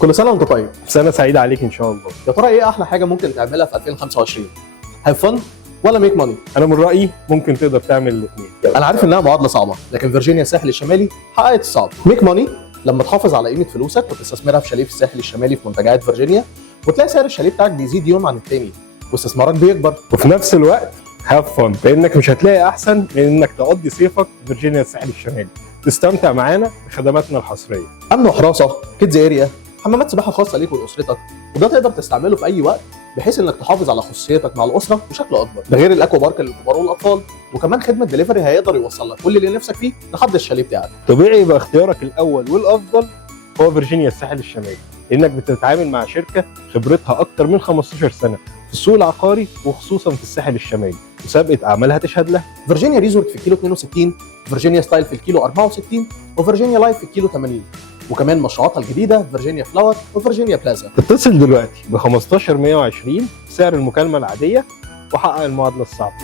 كل سنه وانت طيب. سنة سعيدة عليك إن شاء الله. يا ترى ايه احلى حاجه ممكن تعملها في 2025؟ هاف فن ولا ميك ماني؟ أنا من رأيي ممكن تقدر تعمل الاثنين. انا عارف انها معادله صعبه، لكن فيرجينيا الساحل الشمالي حققت الصعب. ميك ماني لما تحافظ على قيمه فلوسك وتستثمرها في شاليه في الساحل الشمالي في منتجعات فيرجينيا، وتلاقي سعر الشاليه بتاعك بيزيد يوم عن التاني واستثمارك بيكبر. وفي نفس الوقت هاف فن، لأنك مش هتلاقي أحسن من إنك تقضي صيفك في فيرجينيا الساحل الشمالي، تستمتع معانا بخدماتنا الحصرية. امن وحراسه، كيدز اريا، حمامات سباحه خاصه ليك ولاسرتك، وده تقدر تستعمله في اي وقت بحيث انك تحافظ على خصوصيتك مع الاسره بشكل اكبر. ده غير الاكوا بارك للكبار والاطفال، وكمان خدمه دليفري هيقدر يوصل لك كل اللي نفسك فيه لحد الشاليه بتاعك. طبيعي يبقى اختيارك الأول والأفضل هو فيرجينيا الساحل الشمالي، لأنك بتتعامل مع شركة خبرتها أكتر من 15 سنة في السوق العقاري وخصوصا في الساحل الشمالي، وسابقة أعمالها تشهد لها. فيرجينيا ريزورت في الكيلو 62، فيرجينيا ستايل في الكيلو 64، وفيرجينيا لايف في الكيلو 80، وكمان مشروعاتها الجديده فيرجينيا فلاور وفيرجينيا بلازا. اتصل دلوقتي ب 15120 سعر المكالمة العادية وحقق المعادلة الصعبة.